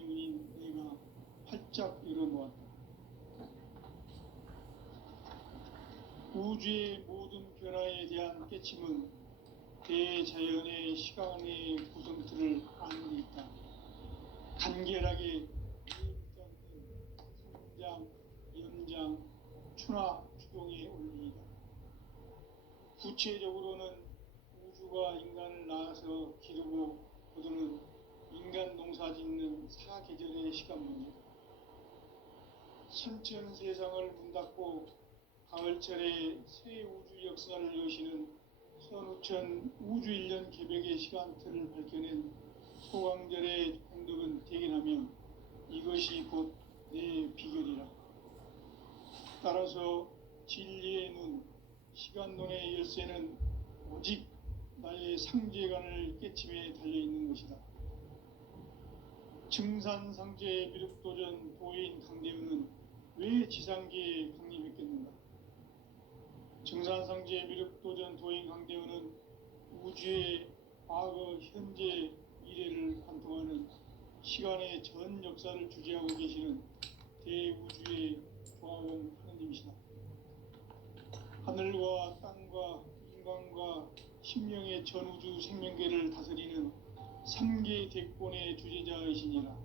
문인 내가 활짝 열어놓았다. 우주의 모든 변화에 대한 깨침은 대자연의 시간의 구성틀을 아는 데 있다. 간결하게 이해하지 않는 성장, 연장, 추나 추동의 원리이다. 구체적으로는 우주가 인간을 낳아서 기르고 거두는 인간 농사 짓는 사계절의 시간 문제. 선천 세상을 문 닫고 가을철에 새 우주 역사를 여시는 선우천 우주 1년 개벽의 시간틀을 밝혀낸 소강절의 공덕은 대견하며 이것이 곧 내 비결이라. 따라서 진리의 눈, 시간론의 열쇠는 오직 나의 상제관을 깨침에 달려있는 것이다. 증산상제 미륵도전 도인 강대우는 왜 지상계에 강림했겠는가? 증산상제 미륵도전 도인 강대우는 우주의 과거, 현재, 미래를 관통하는 시간의 전 역사를 주재하고 계시는 대우주의 조화원 하느님이시다. 하늘과 땅과 인간과 신명의 전우주 생명계를 다스리는 3계 대권의 주제자이시니라.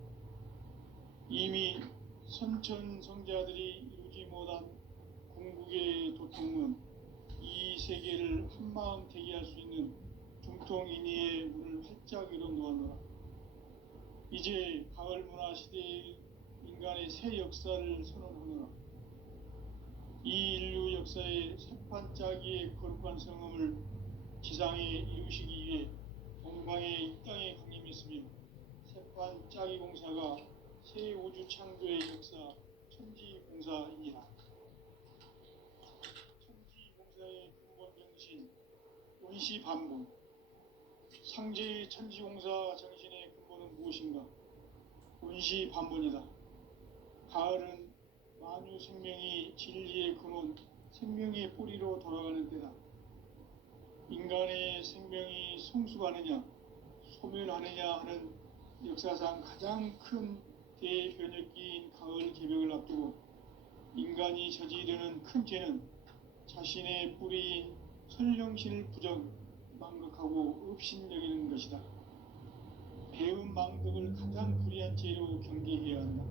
이미 선천성자들이 이루지 못한 궁극의 도통은 이 세계를 한마음 대기할 수 있는 중통인의의 문을 활짝 열어놓았노라. 이제 가을 문화 시대의 인간의 새 역사를 선언하노라. 이 인류 역사의 새판짜기의 거룩한 성음을 지상에 이루시기 위해 동방의 이 땅에 강림했으며 새판짜기 공사가 새 우주 창조의 역사 천지공사이니라. 천지공사의 근본 정신 원시반본. 상제의 천지공사 정신의 근본은 무엇인가? 원시반본이다. 가을은 만유 생명이 진리의 근원, 생명의 뿌리로 돌아가는 때다. 인간의 생명이 성숙하느냐, 소멸하느냐 하는 역사상 가장 큰 대변혁기인 가을 개벽을 앞두고 인간이 저지르는 큰 죄는 자신의 뿌리인 선령신을 부정, 망각하고 업신여기는 것이다. 배음 망덕을 가장 불의한 죄로 경계해야 한다.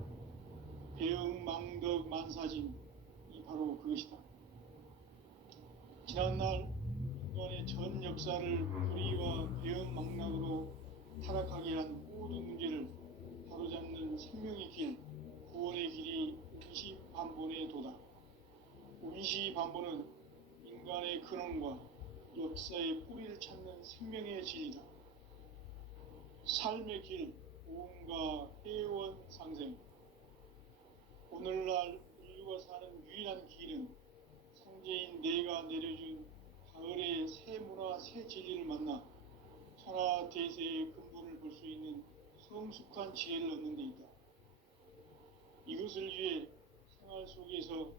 배음 망덕 만사진, 이 바로 그것이다. 지난날 인간의 전 역사를 불의와 배음 망락으로 타락하게 한 모든 문제를 바로잡는 생명의 길, 구원의 길이 운시반본의 도다. 운시반본은 인간의 근원과 역사의 뿌리를 찾는 생명의 진리다. 삶의 길, 오음과 회원 상생. 오늘날 인류가 사는 유일한 길은 상제인 내가 내려준 가을의 새 문화, 새 진리를 만나 천하 대세의 근본을 볼 수 있는 성숙한 지혜를 얻는 데 있다. 이것을 위해 생활 속에서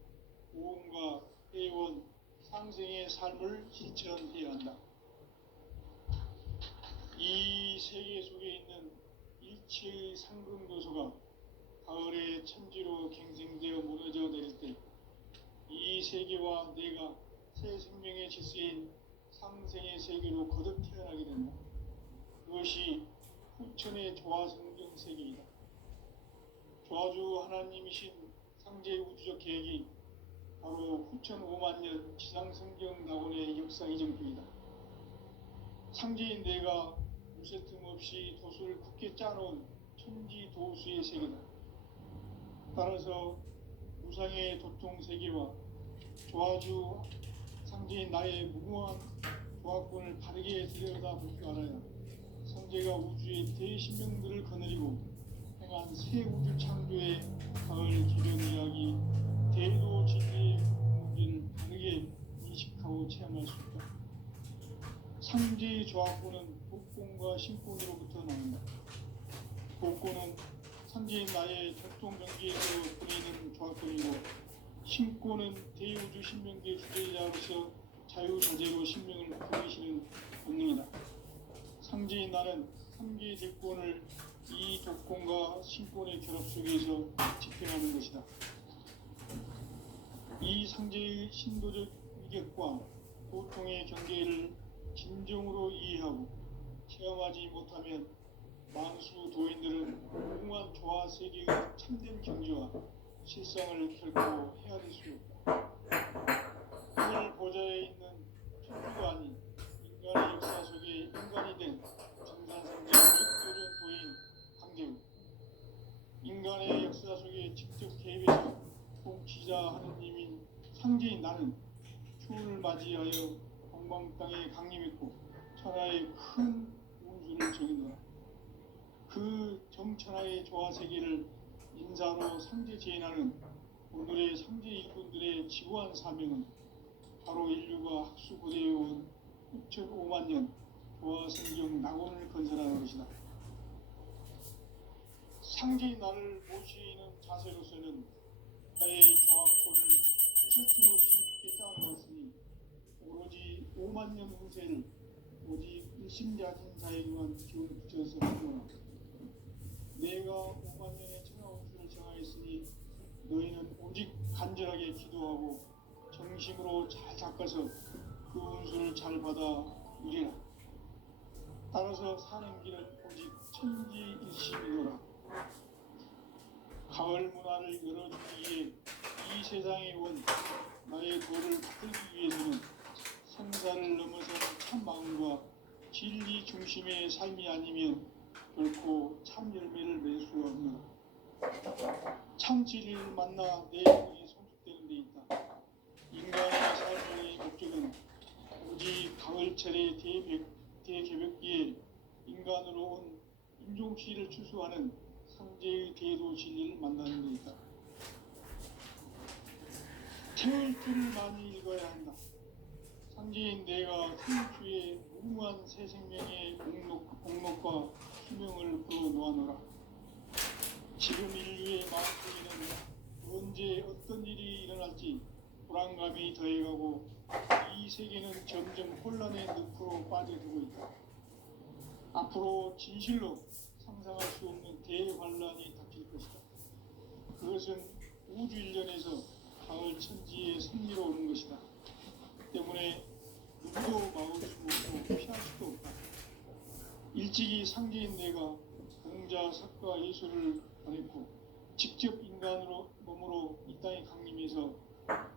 오음과 회원, 상생의 삶을 실천해야 한다. 이 세계 속에 있는 일체의 상근도소가 가을의 천지로 갱생되어 무너져 내릴 때 이 세계와 내가 새 생명의 질서인 상생의 세계로 거듭 태어나게 된다. 그것이 후천의 조화성경 세계이다. 조화주 하나님이신 상제 우주적 계획이 바로 후천 5만년 지상성경 낙원의 역사 이정표이다. 상제인 내가 무쇠틈 없이 도수를 굳게 짜놓은 천지도수의 세계다. 따라서 무상의 도통 세계와 조화주 상제인 나의 무궁한 조화권을 바르게 들여다볼 줄 알아야 상제가 우주의 대신명들을 거느리고 행한 새 우주 창조의 가을 기변 이야기, 대도 진리의 문제를 바르게 인식하고 체험할 수 있다. 상제의 조화권은 복권과 신권으로부터 나온다. 복권은 상제인 나의 전통경기에서 보내는 조화권이고, 신권은 대우주 신명계 주제자로서 자유자재로 신명을 꾸미시는 본능이다. 상제인 나는 3계 대권을 이 조건과 신권의 결합 속에서 집행하는 것이다. 이 상제의 신도적 위격과 고통의 경계를 진정으로 이해하고 체험하지 못하면 만수 도인들은 무궁한 조화 세계의 참된 경지와 실상을 결코 헤아릴 수 없다. 하늘 보좌에 있는 천주가 아닌 인간의 역사 속에 인간이 된 정산상제 육도전 도인 강제우, 인간의 역사 속에 직접 개입해서 통치자 하느님인 상제인 나는 추운을 맞이하여 동방 땅에 강림했고 천하의 큰 운수를 정했노라. 그 정천하의 조화 세계를 인사로 상제 제인하는 오늘의 상제 일꾼들의 지구한 사명은 바로 인류가 학수고대해온 6,500만 년 조화 성경 낙원을 건설하는 것이다. 상제인 나를 모시는 자세로서는 나의 조합골을 멈춤없이 굳게 짜놓았으니 오로지 5만 년 운세를 오직 일심자진사에게만 기운을 붙여서 하노라. 내가 5만 년의 천하 운수를 정하였으니 너희는 오직 간절하게 기도하고 정심으로 잘 닦아서 그 운수를 잘 받아 누리라. 따라서 사는 길은 오직 천지일심이노라. 가을 문화를 열어주기 위해 이 세상에 온 나의 도를 받들기 위해서는 생사를 넘어선 참 마음과 진리 중심의 삶이 아니면 결코 참 열매를 맺을 수가 없노라. 참 진리를 만나 내 영혼이 성숙되는 데 있다. 인간의 삶의 목적은 오직 가을철의 대개벽기에 인간으로 온 인종시를 추수하는 상제의 대도 진리를 만나는 데 있다. 태울 줄을 많이 읽어야 한다. 상제인 내가 태울주의 무궁한 새 생명의 목록과 수명을 풀어놓아노라. 지금 인류의 마음속에는 언제 어떤 일이 일어날지 불안감이 더해가고 이 세계는 점점 혼란의 늪으로 빠져들고 있다. 앞으로 진실로 상상할 수 없는 대환란이 닥칠 것이다. 그것은 우주 일련에서 가을 천지의 섭리로 오는 것이다. 때문에 누구도 막을 수 없고 피할 수도 없다. 일찍이 상제인 내가 공자, 석가, 예수를 보냈고 직접 인간으로 몸으로 이 땅에 강림해서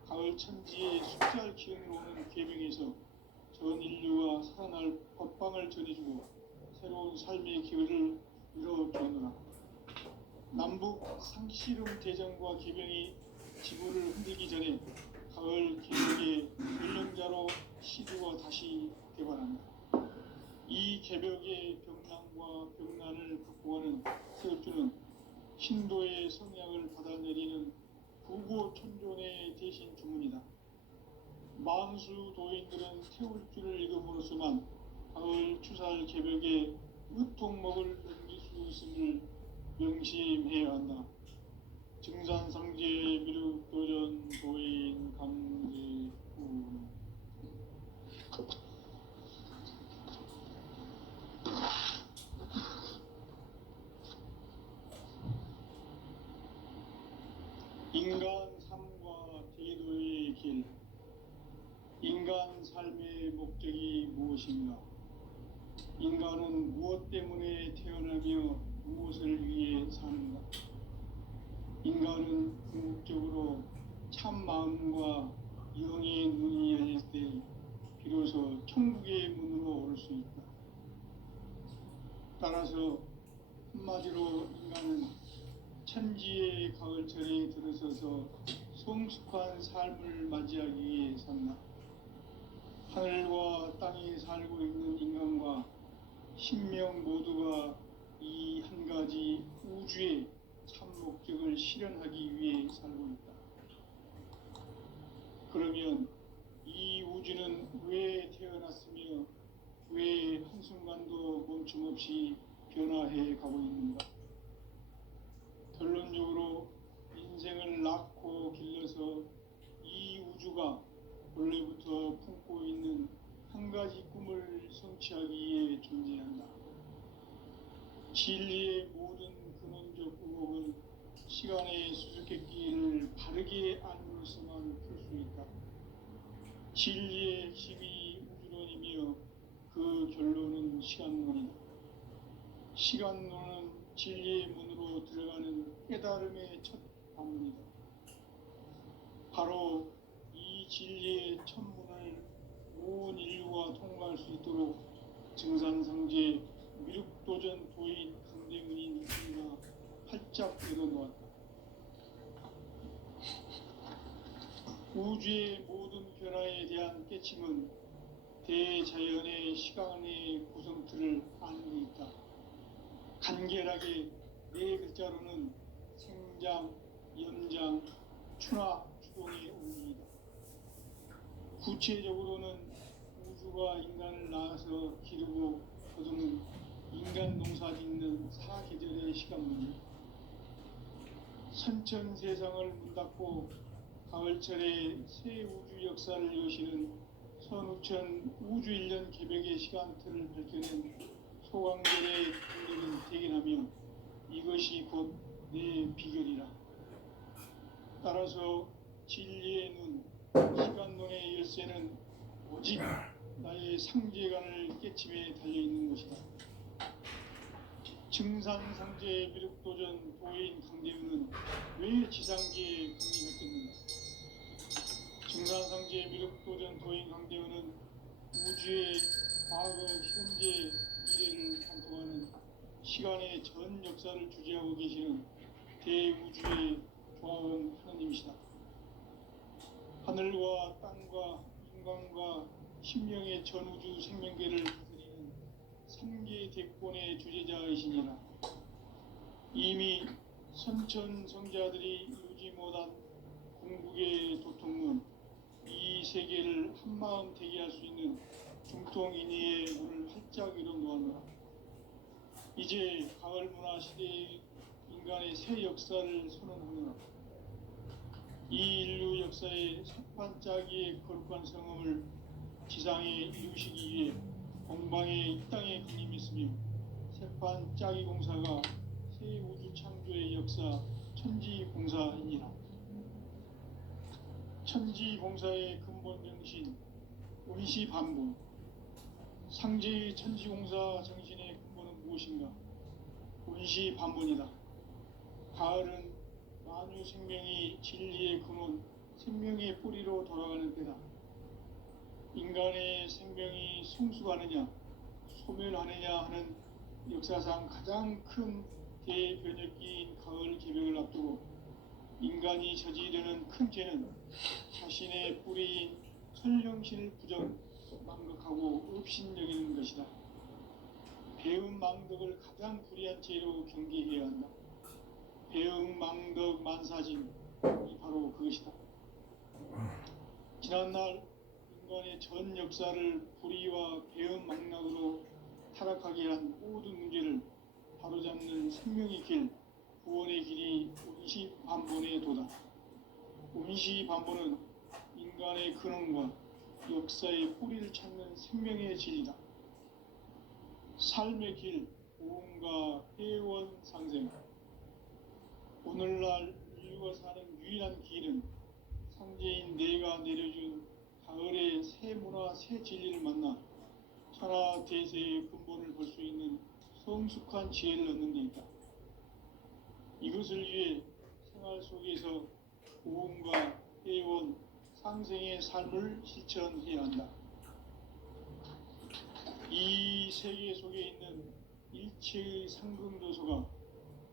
가을 천지에 숙제할 기운으로 오는 계명에서 전 인류가 살아날 법방을 전해주고 새로운 삶의 기회를 열어주노라. 남북 상씨름 대전과 개병이 지구를 흔들기 전에 가을 개벽의 멸령자로 시주가 다시 개발한다. 이 개벽의 병난과 병난을 극복하는 태엽주는 신도의 성향을 받아내리는 부고천존의 대신 주문이다. 만수 도인들은 태울주를 읽음으로써만 가을 추살 개벽에 으통먹을 넘길 수 있음을 명심해야 한다. 증산상제 미륵도전 도인 강제훈. 인간 삶과 대도의 길. 인간 삶의 목적이 무엇인가? 인간은 무엇 때문에 태어나며 무엇을 위해 사는가? 인간은 궁극적으로 참 마음과 영의 눈이 열릴 때 비로소 천국의 문으로 올 수 있다. 따라서 한마디로 인간은 천지의 가을철에 들어서서 성숙한 삶을 맞이하기 위해 산다. 하늘과 땅에 살고 있는 인간과 신명 모두가 이 한 가지 우주의 참 목적을 실현하기 위해 살고 있다. 그러면 이 우주는 왜 태어났으며 왜 한순간도 멈춤없이 변화해 가고 있는가? 결론적으로 인생을 낳고 길러서 이 우주가 원래부터 품고 있는 한 가지 꿈을 성취하기 위해 존재한다. 진리의 모든 근원적 시간의 수수께끼를 바르게 안으로서만 풀 수 있다. 진리의 핵심이 우주론이며 그 결론은 시간론이다. 시간론은 진리의 문으로 들어가는 깨달음의 첫 방문이다. 바로 이 진리의 첫 문을 온 인류가 통과할 수 있도록 증산상제 미륵도전 도인 강대문인 우리가 활짝 열어놓았다. 우주의 모든 변화에 대한 깨침은 대자연의 시간의 구성틀을 아는 데 있다. 간결하게 네 글자로는 생장, 연장, 추나 추동의 원리이다. 구체적으로는 우주가 인간을 낳아서 기르고 거두는 인간 농사 짓는 사계절의 시간문이다. 선천 세상을 문 닫고 가을철에 새 우주 역사를 여시는 선우천 우주 1년 개벽의 시간틀을 밝혀낸 소강절의 분들은 대견하며 이것이 곧 내 비결이라. 따라서 진리의 눈, 시간론의 열쇠는 오직 나의 상제관을 깨침에 달려있는 것이다. 증산상제 미륵도전 도인 강대문은 왜 지상계에 강림했겠는가? 증산상제 미륵도전 도인 강대문은 우주의 과거, 현재, 미래를 관통하는 시간의 전 역사를 주재하고 계시는 대우주의 조화원 하나님이시다. 하늘과 땅과 인간과 신명의 전우주 생명계를 다스리는 삼계 대권의 주재자이시니라. 이미 선천 성자들이 이루지 못한 궁극의 도통문, 이 세계를 한마음 되게 할 수 있는 중통인의의 문을 활짝 열어놓았노라. 이제 가을 문화 시대의 인간의 새 역사를 선언하노라. 이 인류 역사의 새반짝이의 거룩한 성음을 지상에 이루시기 위해 공방에 이 땅에 군림했으며 새반짝이 공사가 새 우주 창조의 역사 천지공사이니라. 천지공사의 근본 정신 원시반복. 상제의 천지공사 정신의 근본은 무엇인가? 원시반복이다. 가을은 만유 생명이 진리의 근원, 생명의 뿌리로 돌아가는 때다. 인간의 생명이 성숙하느냐, 소멸하느냐 하는 역사상 가장 큰 대변혁기인 가을 개벽을 앞두고 인간이 저지르는 큰 죄는 자신의 뿌리인 천령신을 망각하고 업신여기는 것이다. 배은망덕을 가장 불의한 죄로 경계해야 한다. 배은망덕 만사진이 바로 그것이다. 지난날 인간의 전 역사를 불의와 배은망락으로 타락하게 한 모든 문제를 바로잡는 생명의 길, 구원의 길이 원시반본의 도다. 원시반본은 인간의 근원과 역사의 뿌리를 찾는 생명의 진리다. 삶의 길, 보험과 회원 상생. 오늘날 인류가 사는 유일한 길은 상제인 내가 내려준 가을의 새 문화, 새 진리를 만나 천하 대세의 근본을 볼 수 있는 성숙한 지혜를 얻는 데 있다. 이것을 위해 생활 속에서 보험과 회원, 상생의 삶을 실천해야 한다. 이 세계 속에 있는 일체의 상금도서가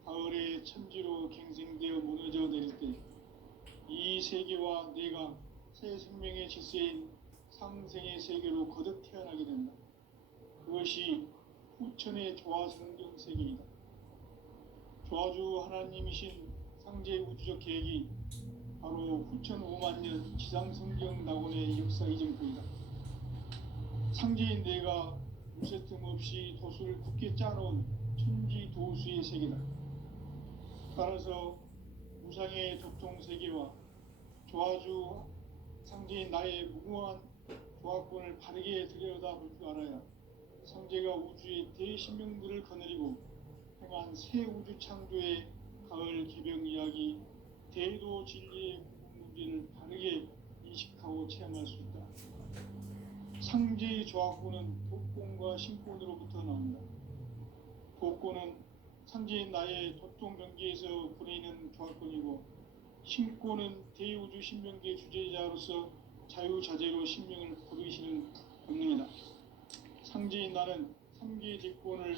가을의 천지로 갱생되어 무너져 내릴 때 이 세계와 내가 새 생명의 질서인 상생의 세계로 거듭 태어나게 된다. 그것이 후천의 조화성경 세계이다. 조화주 하나님이신 상제 우주적 계획이 바로 후천 5만 년 지상성경 낙원의 역사 이전표이다. 상제인 내가 무쇠 틈 없이 도수를 굳게 짜놓은 천지 도수의 세계다. 따라서 무상의 도통 세계와 조화주 상제인 나의 무궁한 조화권을 바르게 들여다볼 줄 알아야 상제가 우주의 대신명들을 거느리고 행한 새 우주 창조의 가을 개병 이야기, 대도 진리의 문제를 바르게 인식하고 체험할 수 있다. 상제의 조합구는 독곤과 신곤으로부터 나온다. 독곤은 상제인 나의 도통 경계에서 부리는 조합권이고, 신곤은 대우주 신명계 주제자로서 자유자재로 신명을 부르시는 권능이다. 상제인 나는 3개의 대권을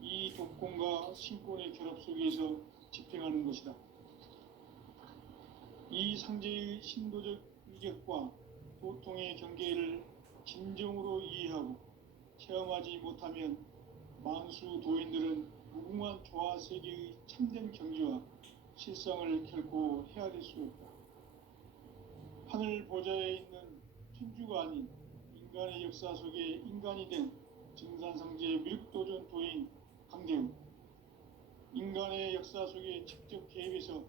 이 독곤과 신곤의 결합 속에서 집행하는 것이다. 이 상제의 신도적 위격과 도통의 경계를 진정으로 이해하고 체험하지 못하면 만수 도인들은 무궁한 조화 세계의 참된 경지와 실상을 결코 헤아릴 수 없다. 하늘 보좌에 있는 천주가 아닌 인간의 역사 속에 인간이 된 증산상제의 미륵도전 도인 강대우, 인간의 역사 속에 직접 개입해서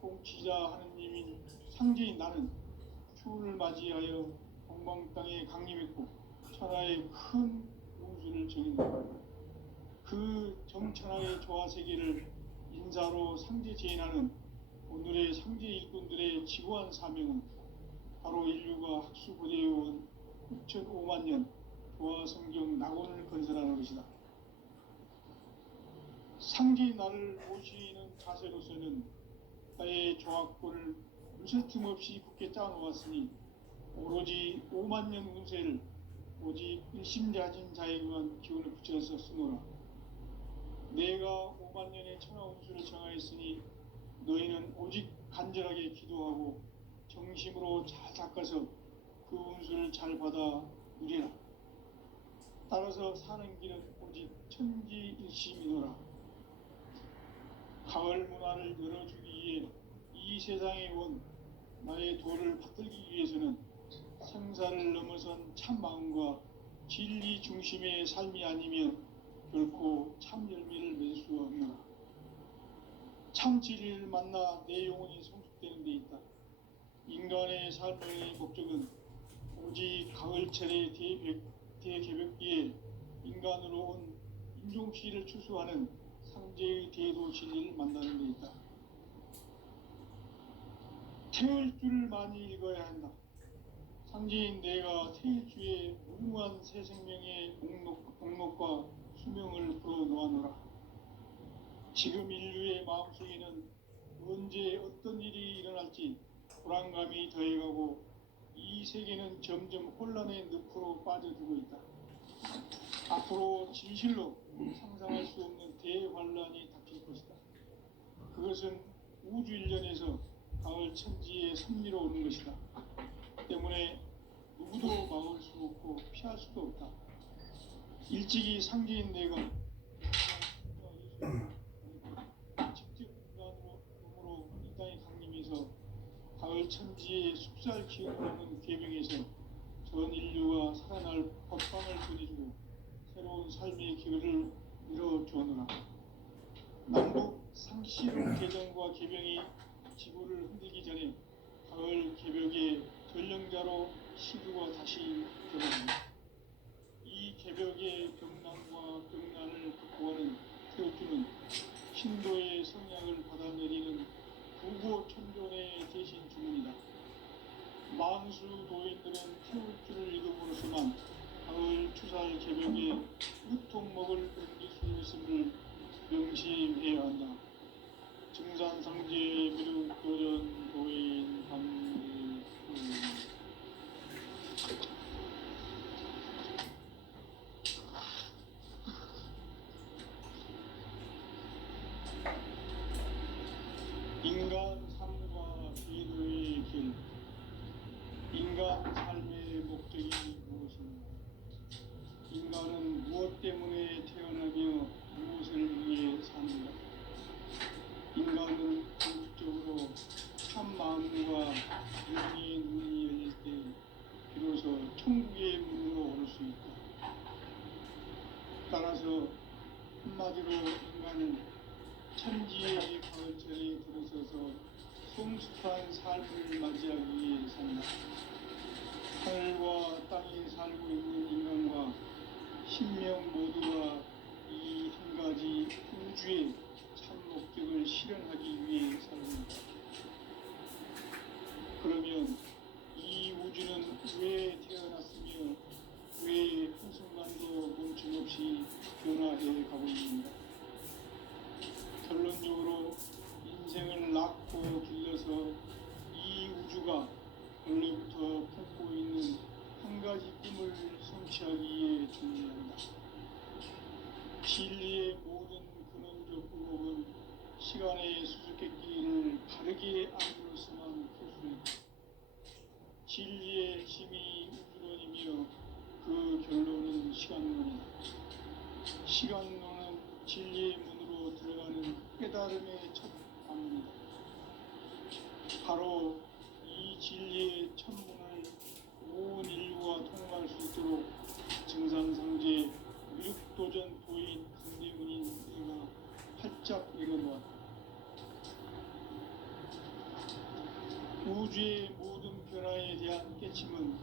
공치자 하느님인 상제인 나는 추운을 맞이하여 동방 땅에 강림했고 천하의 큰 운수를 정인다. 그 정천하의 조화 세계를 인사로 상제 제인하는 오늘의 상제 일꾼들의 지고한 사명은 바로 인류가 학수고대해온 6,500만 년 조화 성경 낙원을 건설하는 것이다. 상제인 나를 모시는 자세로서는 나의 조합권을 무쇠틈 없이 굳게 짜놓았으니 오로지 5만 년 운세를 오직 일심자진 자에게만 기운을 붙여서 쓰노라. 내가 5만 년의 천하 운수를 정하였으니 너희는 오직 간절하게 기도하고 정심으로 잘 닦아서 그 운수를 잘 받아 누리라. 따라서 사는 길은 오직 천지일심이노라. 가을 문화를 열어주기 위해 이 세상에 온 나의 도를 받들기 위해서는 생사를 넘어선 참 마음과 진리 중심의 삶이 아니면 결코 참 열매를 맺을 수 없노라. 참 진리를 만나 내 영혼이 성숙되는 데 있다. 인간의 삶의 목적은 오직 가을철의 대개벽기에 인간으로 온 인종씨를 추수하는 상제의 대도 진리를 만나는 데 있다. 태일주를 많이 읽어야 한다. 상제인 내가 태일주의 무궁한 새 생명의 목록과 수명을 풀어놓아노라. 지금 인류의 마음속에는 언제 어떤 일이 일어날지 불안감이 더해가고 이 세계는 점점 혼란의 늪으로 빠져들고 있다. 앞으로 진실로 상상할 수 없는 대환란이 닥칠 것이다. 그것은 우주 일련에서 가을 천지의 섭리로 오는 것이다. 때문에 누구도 막을 수 없고 피할 수도 없다. 일찍이 상제인 내가 직접 인간으로 이 땅에 강림해서 가을 천지의 숲살 기운하는 계명에서 전 인류가 살아날 법방을 전해주고 새로운 삶의 기회를 이뤄주었노라. 남북 상시론 개정과 개병이 지구를 흔들기 전에 가을 개벽의 전령자로 시두가 다시 변합니다. 이 개벽의 병난과 병난을 극복하는 태우주는 신도의 성향을 받아내리는 부고 천존의 대신 주문이다. 만수 도인들은 태우주를 읽음으로써만 가을 추살 개벽의 유통목을 옮길 수 있음을 명심해야 한다. 증산상제 미륵도전 도인 강대우. 인간 삶과 기도의 길. 인간 삶의 목적이 무엇인가? 인간은 무엇 때문에 태어나며 무엇을 위해 사는가? 인간은 궁극적으로 참 마음과 영의 눈이 열릴 때 비로소 천국의 문으로 오를 수 있다. 따라서 한마디로 인간은 천지의 가을철에 들어서서 성숙한 삶을 맞이하기 위해 산다. 하늘과 땅에 살고 있는 인간과 신명 모두가 이 한 가지 우주의 참 목적을 실현하기 인간의 수수께끼를 바르게 알고서만 풀 수 있다. 진리의 힘이 우주론이며 그 결론은 시간론이다. 시간론은 진리의 문으로 들어가는 깨달음의 첫 방문이다. 바로 이 진리의 첫 문을 온 인류가 통과할 수 있도록 증산상제 미륵도전 도인 강대문인 내가 활짝 열어놓았다. 우주의 모든 변화에 대한 깨침은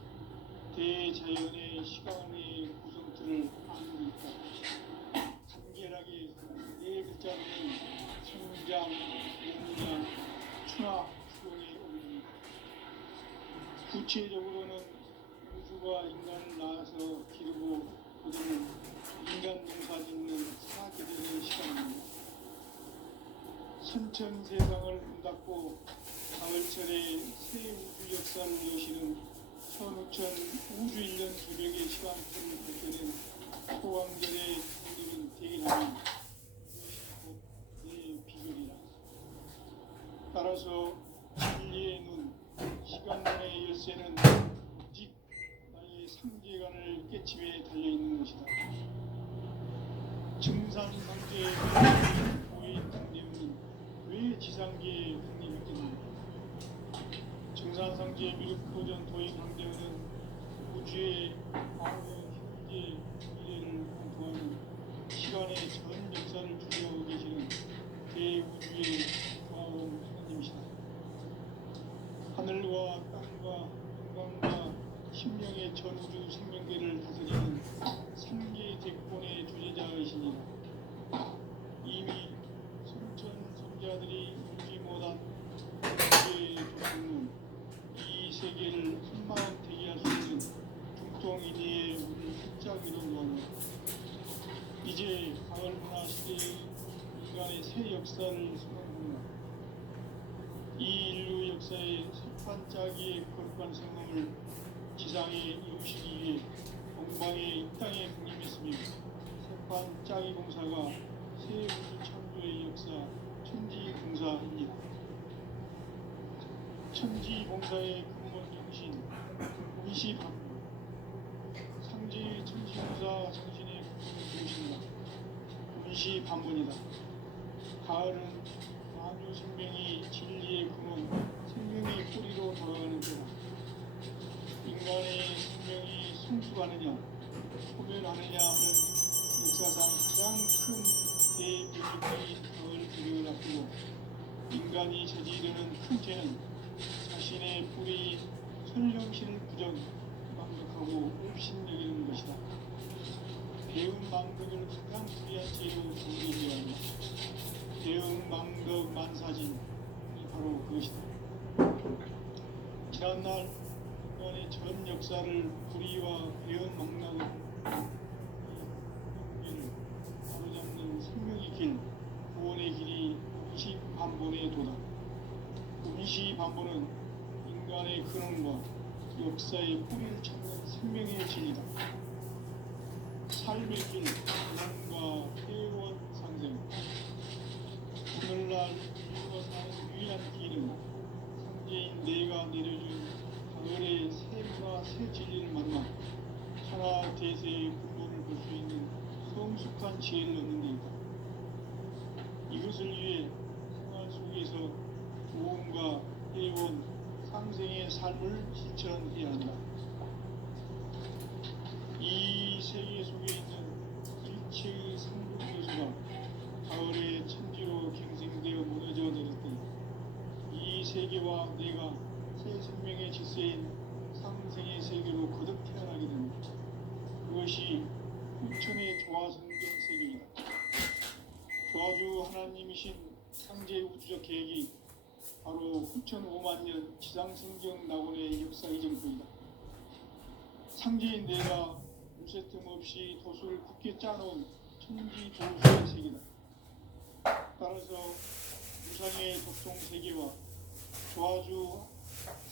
대자연의 시간의 구성틀을 아는 데 있다. 간결하게 네 글자로는 성장, 용량, 추나, 추동의 원리이다. 구체적으로는 우주가 인간을 낳아서 기르고 거두는 인간 농사 짓는 사계절의 시간입니다. 선천세상을 문닫고 가을철에 새 우주 역사를 여시는 선우천 우주 1년 조력의 시간표를 벗겨낸 소강절의 우리는 대기하는 것이 내 비결이라. 따라서 진리의 눈, 시간론의 열쇠는 오직 나의 상제관을 깨침에 달려있는 것이다. 증산상제의 보인 강대문은 왜 지상계에 흥미있겠는가? 증산상제 미륵도전 도인 강대문은 우주의 과거, 현재, 미래를 공통하는 시간의 전 역사를 주도하고 계시는 대우주의 과원 하나님이시다. 하늘과 땅과 인간과 심령의 전우주 생명계를 다스리는 삼계 대권의 주제자이시니라. 이미 선천선자들이 알지 못한 우주의 조성론, 이 세계를 한마음 대기할 수 있는 중통이니의 우리를 활짝 이뤄놓았노라. 이제 가을 문화 시대의 인간의 새 역사를 선언합니다. 이 인류 역사의 새판짜기의 거룩한 성공을 지상에 이루시기 위해 동방의 이 땅에 군림했으며 새판짜기 공사가 새 우주 창조의 역사 천지봉사입니다. 천지봉사의 근본 정신 운시반문, 상제 천지봉사 정신의 근본 정신이다. 운시반문이다. 가을은 만유 생명이 진리의 근원, 생명의 뿌리로 돌아가는 때다. 인간의 생명이 성숙하느냐, 소멸하느냐 하는 역사상 가장 큰 대변혁이 가을 배경을 앞두고 인간이 저지르는 큰 죄는 자신의 뿌리 설령신을 부정, 망덕하고 옵신여기는 것이다. 배운 망덕을 가장 불리한 죄로 정리되어야 한다. 대응 망덕 만사진이 바로 그것이다. 지난날 인간의 전 역사를 불의와 배은 망락을 바로잡는 생명의 길, 구원의 길이 운시반본에 도다. 운시반본은 인간의 근원과 역사의 뿌리를 찾는 생명의 진리다. 삶의 길, 구원과 회원 상생. 오늘날 인류가 사는 유일한 길은 상제인 내가 내려준 가을의 새 문화 새 진리를 만나 천하 대세의 근본을 볼 수 있는 성숙한 지혜를 얻는 데이다. 이것을 위해 생활 속에서 도움과 회원, 상생의 삶을 실천해야 한다. 이 세계 속에 있는 일체의 상급 요소가 가을의 천지로 갱생되어 무너져 내릴 때 이 세계와 내가 새 생명의 질서인 상생의 세계로 거듭 태어나게 된다. 그것이 후천의 조화성경 세계이다. 조화주 하나님이신 상제 우주적 계획이 바로 후천 5만 년 지상성경 낙원의 역사 이정표이다. 상제인 내가 무쇠 틈 없이 도수를 굳게 짜놓은 천지 도수의 세계다. 따라서 무상의 독종 세계와 조화주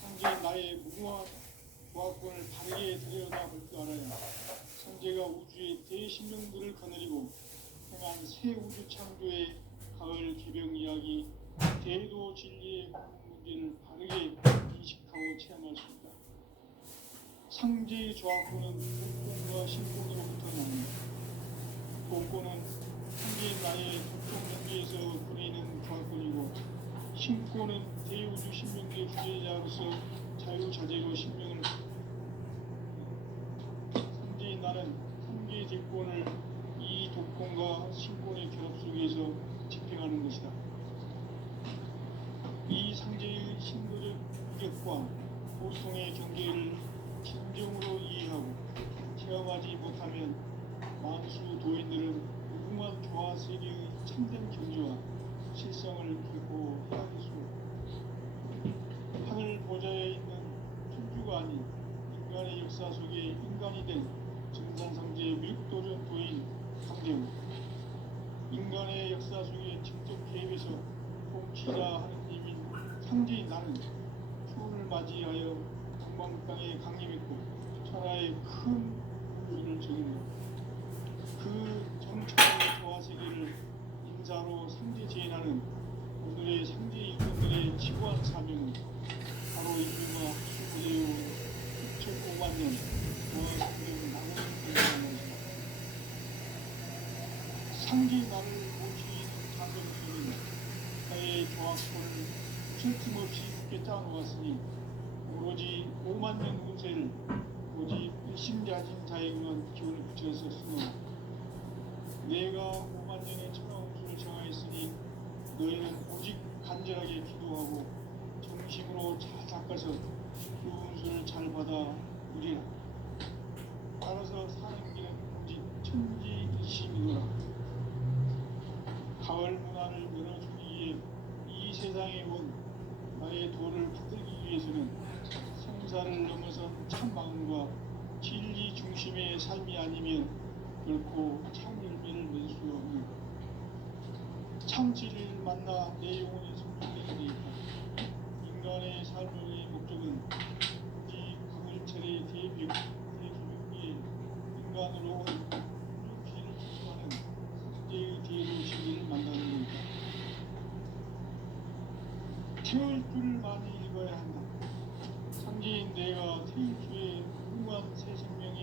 상제인 나의 무궁한 조화권을 바르게 들여다볼 줄 알아야 상제가 우주의 대신령들을 거느리고 행한 새 우주 창조의 가을 개병 이야기, 대도 진리의 문제를 바르게 인식하고 체험할 수 있다. 상제의 조합구는 복권과 신권으로부터 나옵니다. 복권은 상제의 나의 독종 연계에서 부리는 조합권이고, 신권은 대우주 신명계 주제자로서 자유자재로 신명을 상제의 나는 상계 제권을 이 독권과 신권의 결합 속에서 집행하는 것이다. 이 상제의 신도적 위력과 보통의 경계를 진정으로 이해하고 체험하지 못하면 만수 도인들은 무궁한 조화 세계의 참된 경지와 실성을 결코 헤아릴 수 없다. 하늘 보좌에 있는 천주가 아닌 인간의 역사 속에 인간이 된 정산상제의 밀도전 도인 강대우, 인간의 역사 속에 직접 개입해서 통치자 하느님인 상제의 나는 추운을 맞이하여 동방 땅에 강림했고 천하의 큰 우주를 정했다. 그 정천의 조화세계를 인자로 상제 제인하는 오늘의 상제 일꾼들의 지구한 사명은 바로 인류가 학수부대요 6,500만 년 조화세계를 나누는 것입니다. 상제 나를 모시는 자정수는 나의 조합권을 틈틈없이 굳게 짜놓았으니 오로지 5만 년 운세를 오직 일심자진 자에게만 기운을 붙여서 쓰노라. 내가 5만 년의 천하운수를 정하였으니 너희는 오직 간절하게 기도하고 정심으로 잘 닦아서 그 운수를 잘 받아 누리라. 따라서 사는 길은 오직 천지일심이노라. 가을 문화를 열어주기 위해 이 세상에 온 나의 도를 붙들기 위해서는 성사를 넘어선 참 마음과 진리 중심의 삶이 아니면 결코 참 열매를 낼 수 없는 참 진리를 만나 내 영혼이 성숙되게 되었다. 인간의 삶의 목적은 이 가을철의 대기에 인간으로 온 기를 추구하는 상제의 대로 진리를 만나는 것이다. 태울 줄을 많이 읽어야 한다. 상제인 내가 태울 주의 무궁한 새 생명의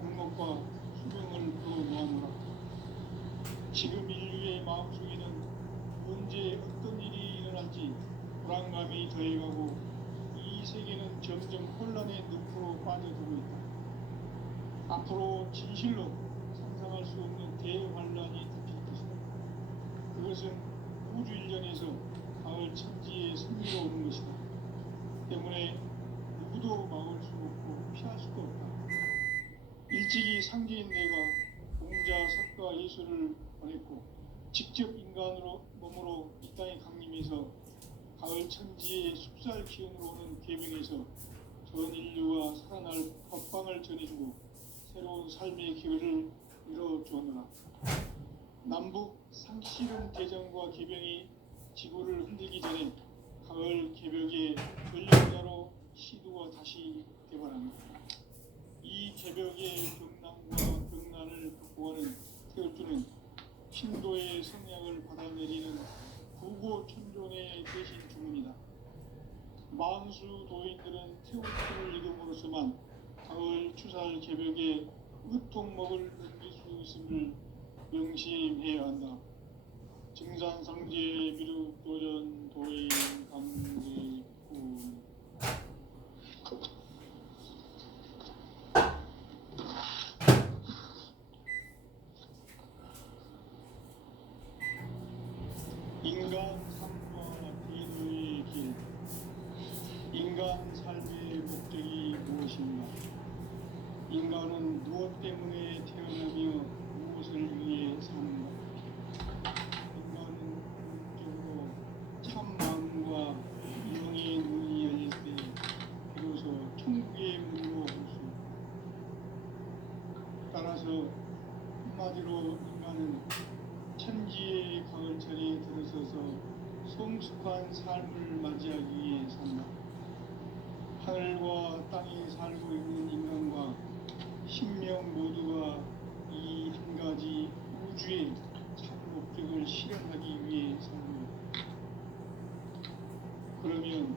공목과 수명을 불어모아노라. 지금 인류의 마음속에는 언제 어떤 일이 일어날지 불안감이 더해가고 이 세계는 점점 혼란의 늪으로 빠져들고 있다. 앞으로 진실로 상상할 수 없는 대환란이 닥칠 것이다. 그것은 우주 일련에서 가을 천지에 승리로 오는 것이다. 때문에 누구도 막을 수 없고 피할 수도 없다. 일찍이 상제인 내가 공자, 석가, 예수를 보냈고 직접 인간으로 몸으로 이 땅에 강림해서 가을 천지의 숲살 기운으로 오는 계명에서 전 인류가 살아날 법방을 전해주고 새로운 삶의 기회를 이뤄주었노라. 남북 상실은 대전과 개병이 지구를 흔들기 전에 가을 개벽의 전력자로 시도가 다시 개발합니다. 이 개벽의 경남과 병난을 극복하는 태울주는 신도의 성량을 받아내리는 구고천존의 대신 주문이다. 만수 도인들은 태울주를 읽음으로써만 가을 추살 개벽의 으통목을 넘길 수 있음을 명심해야 한다. 증산상제 미륵도전 도인 강제구 인간 삶과 대도의 길. 인간 삶의 목적이 무엇인가? 인간은 무엇 때문에 태어나며 무엇을 위해 사는가? 인간은 본격적으로 참 마음과 영의 눈이 열릴 때 비로소 천국의 문으로 올 수 있다. 따라서 한마디로 인간은 천지의 가을철에 들어서서 성숙한 삶을 맞이하기 위해 산다. 하늘과 땅에 살고 있는 인간과 신명 모두가 이 한 가지 우주의 참 목적 목적을 실현하기 위해 살고 그러면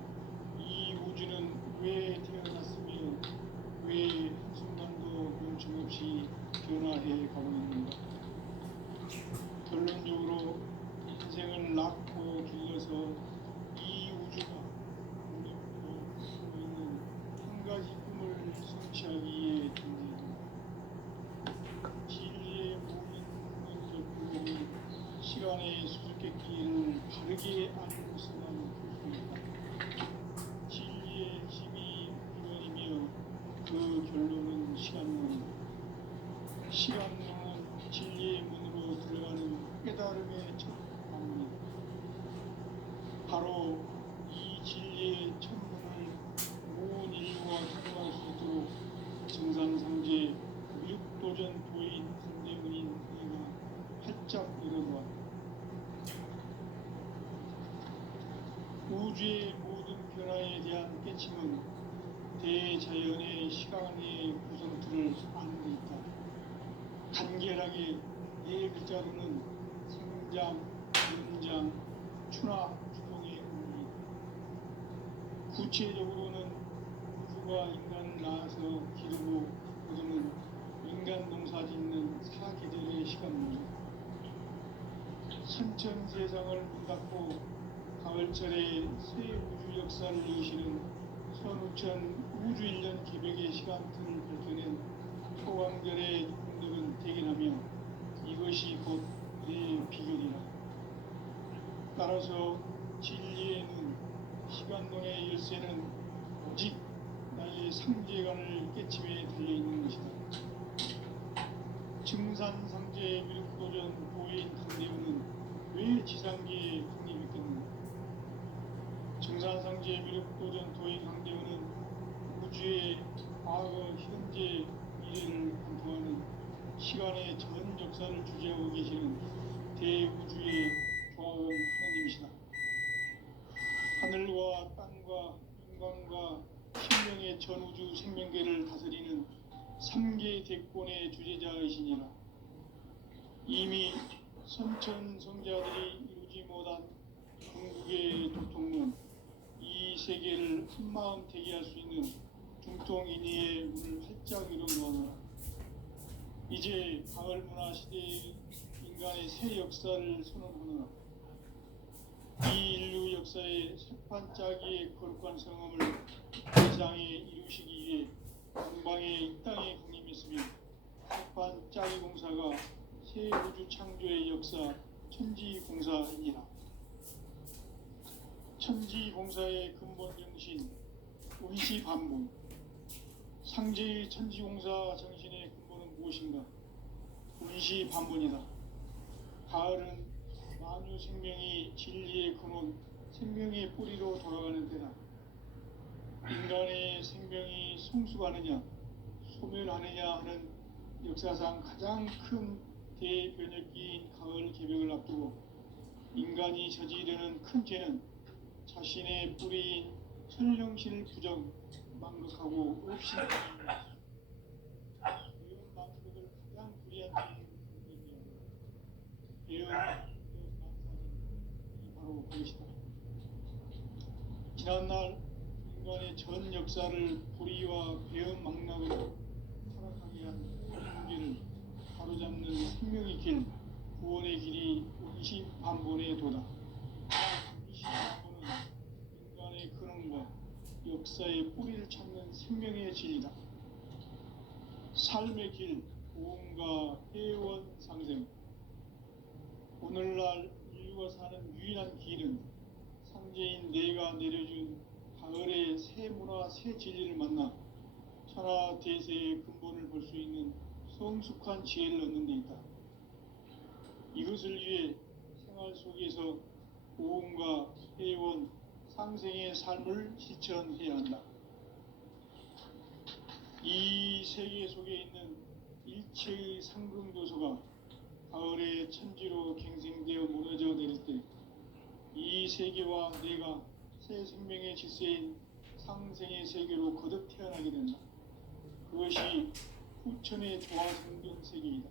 이 우주는 왜 태어났으며 왜 한순간도 멈춤없이 변화해 가고 있는가? 결론적으로 인생을 낳고 길러서 이 우주가 우리 갖고 있는 한 가지 꿈을 성취하기에 존재합니다. 진리의 모든 문제를 시간의 수수께끼를 바르게 아는 것만 볼 수 있다. 진리의 핵심이 이론이며 그 결론은 시간론이다. 시간론은 진리의 문으로 들어가는 깨달음의 첫 방문이다. 바로 이 진리의 첫 문을 온 인류가 통과할 수 있도록 정상상제 미륵도전 도인 강대문인 내가 활짝 열어놓았다. 우주의 모든 변화에 대한 깨침은 대자연의 시간의 구성틀을 아는 데 있다. 간결하게 네 글자로는 생장, 연장, 추나 추동의 의미이다. 구체적으로는 우주가 인간을 낳아서 기르고 거두는 인간 농사 짓는 사계절의 시간입니다. 선천 세상을 문 닫고 가을철에 새 우주 역사를 여시는 선우천 우주일년 기백의 시간틀을 밝혀낸 초강절의 공덕은 대견하며 이것이 곧 내 비결이라. 따라서 진리의 눈, 시간론의 열쇠는 오직 나의 상제관을 깨침에 달려있는 것이다. 증산상제 미륵도전 도인 강대우는 왜 지상계에 확립했겠는가? 증산상제 미륵도전 도인 강대우는 우주의 과거, 현재, 미래를 관통하는 시간의 전 역사를 주재하고 계시는 대우주의 조화원 하나님이시다. 하늘과 땅과 인간과 신명의 전우주 생명계를 다스리는 3계 대권의 주재자이시니라. 이미 선천성자들이 이루지 못한 궁극의 도통론, 이 세계를 한마음 대기할 수 있는 중통인의의 문을 활짝 열어놓아라. 이제 가을 문화 시대의 인간의 새 역사를 선언하노라. 이 인류 역사의 새판짜기의 거룩한 성험을 세상에 이루시기 위해 영광의 이 땅에 강림했으며 새판짜기 공사가 새 우주 창조의 역사 천지공사이니라. 천지공사의 근본 정신 운시반복. 상제의 천지공사 정신의 근본은 무엇인가? 운시반복이다. 가을은 만유 생명이 진리의 근원, 생명의 뿌리로 돌아가는 때다. 인간의 생명이 성숙하느냐, 소멸하느냐 하는 역사상 가장 큰 대변혁기인 가을 개벽을 앞두고 인간이 저지르는 큰 죄는 자신의 뿌리인 천령신을 부정, 망극하고 없인 배운 망극을 가장 불이한 배운 망상이 바로 그것이다. 지난날 인간의 전 역사를 불의와 배은 망락으로 타락하게 한 문제를 바로잡는 생명의 길, 구원의 길이 운시반본의 도다. 운시반본은 인간의 근원과 역사의 뿌리를 찾는 생명의 진리다. 삶의 길, 고음과 회원 상생. 오늘날 인류가 사는 유일한 길은 상제인 내가 내려준 가을의 새 문화, 새 진리를 만나 천하 대세의 근본을 볼 수 있는 성숙한 지혜를 얻는 데 있다. 이것을 위해 생활 속에서 고음과 회원, 상생의 삶을 실천해야 한다. 이 세계 속에 있는 일체의 상승도서가 가을의 천지로 갱생되어 무너져 내릴 때 이 세계와 내가 새 생명의 질서인 상생의 세계로 거듭 태어나게 된다. 그것이 후천의 조화성경 세계이다.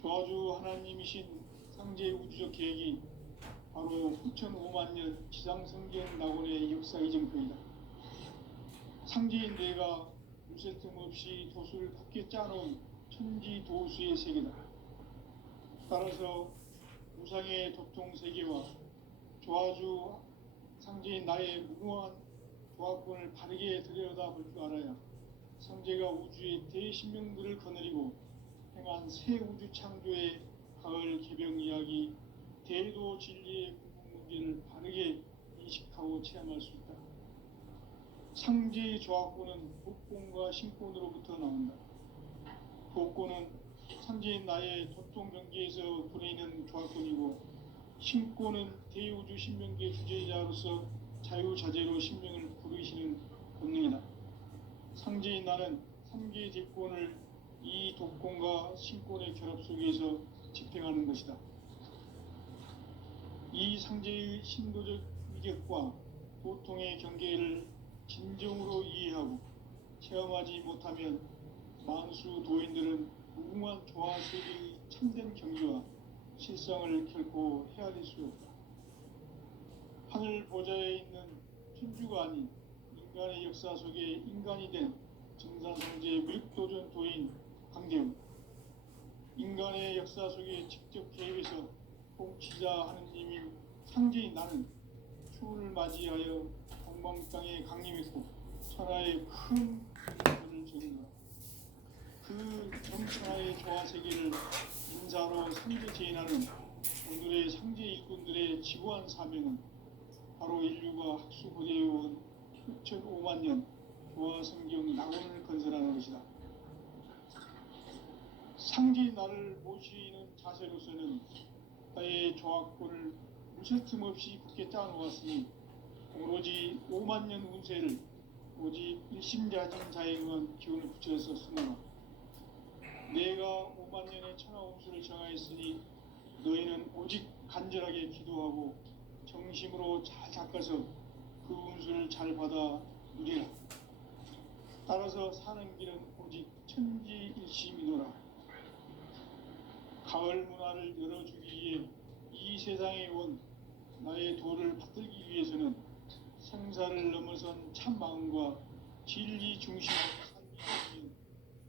조화주 하나님이신 상제의 우주적 계획이 바로 후천 5만 년 지상성경 낙원의 역사 이정표이다. 상제인 내가 무쇠 틈 없이 도수를 굳게 짜놓은 천지 도수의 세계다. 따라서 우상의 도통 세계와 조화주 상제인 나의 무궁한 조합권을 바르게 들여다볼 줄 알아야 상제가 우주의 대신명들을 거느리고 행한 새 우주 창조의 가을 개병 이야기, 대도 진리의 궁극 문제를 바르게 인식하고 체험할 수 있다. 상제의 조합권은 복권과 신권으로부터 나온다. 복권은 상제인 나의 도통 경계에서 보내는 조합권이고, 신권은 대우주 신명계 주제자로서 자유자재로 신명을 부르시는 권능이다. 상제인 나는 3개의 대권을 이 독권과 신권의 결합 속에서 집행하는 것이다. 이 상제의 신도적 위격과 도통의 경계를 진정으로 이해하고 체험하지 못하면 만수 도인들은 무궁한 조화 세계의 참된 경지와 실상을 결코 헤아릴 수 없다. 하늘 보좌에 있는 천주가 아닌 인간의 역사 속에 인간이 된 정산상제의 무력도전 도인 강대훈, 인간의 역사 속에 직접 개입해서 통치자 하느님인 상제인 나는 추운을 맞이하여 동방 땅에 강림했고 천하의 큰 변화를 저는다. 그 정천하의 조화 세계를 인사로 상제 제인하는 오늘의 상제 일꾼들의 지구한 사명은 바로 인류가 학수고대해온 6,5만 년 조화 성경 낙원을 건설하는 것이다. 상제인 나를 모시는 자세로서는 나의 조합권을 무쇠 틈 없이 굳게 짜놓았으니 오로지 5만 년 운세를 오직 일심자진 자에게만 기운을 붙여서 쓰노라. 내가 5만 년의 천하 운수를 정하였으니 너희는 오직 간절하게 기도하고 정심으로 잘 닦아서 그 운수를 잘 받아 누리라. 따라서 사는 길은 오직 천지일심이노라. 가을 문화를 열어주기 위해 이 세상에 온 나의 도를 받들기 위해서는 생사를 넘어선 참 마음과 진리 중심의 삶이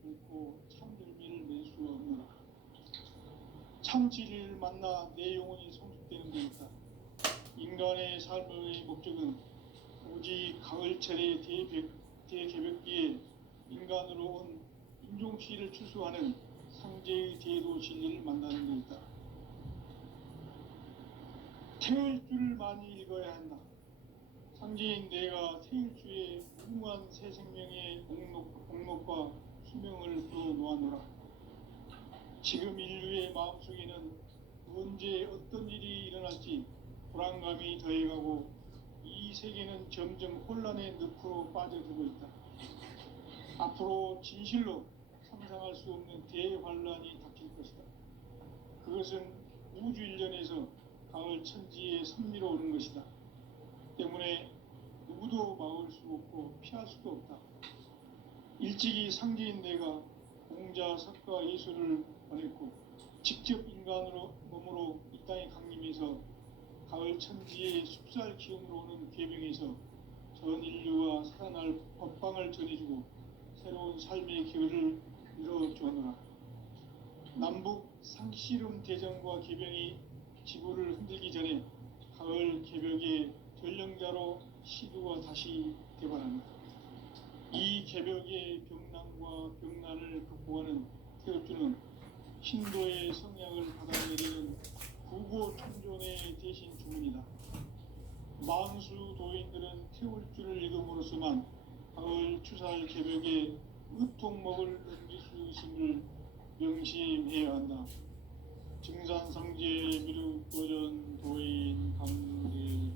결코 참 열매를 낼 수 없노라. 참 진리를 만나 내 영혼이 성숙되는 데 있다. 인간의 삶의 목적은 오직 가을철의 대개벽기에 인간으로 온 인종시를 추수하는 상제의 대도 진리를 만나는 데 있다. 태을 줄을 많이 읽어야 한다. 상제인 내가 태일주의 무궁한 새 생명의 공록과 수명을 불어놓아노라. 지금 인류의 마음속에는 언제 어떤 일이 일어날지 불안감이 더해가고 이 세계는 점점 혼란의 늪으로 빠져들고 있다. 앞으로 진실로 상상할 수 없는 대환란이 닥칠 것이다. 그것은 우주 일련에서 가을 천지의 섭리로 오는 것이다. 때문에 누구도 막을 수 없고 피할 수도 없다. 일찍이 상제인 내가 공자, 석가, 예수를 보냈고 직접 인간으로 몸으로 이 땅에 강림해서 가을 천지의 숲살 기운으로 오는 계명에서 전 인류가 살아날 법방을 전해주고 새로운 삶의 기회를 이뤄주었노라. 남북 상씨름 대전과 개병이 지구를 흔들기 전에 가을 개벽의 전령자로 시두가 다시 대발한다. 이 개벽의 병난과 병난을 극복하는 태엽주는 신도의 성향을 받아내리는 구고 천존의 대신 주문이다. 만수 도인들은 태울주를 읽음으로써만 가을 추살 개벽의 의통목을 넘길 수 있음을 명심해야 한다. 증산상제 미륵도전 도인 감리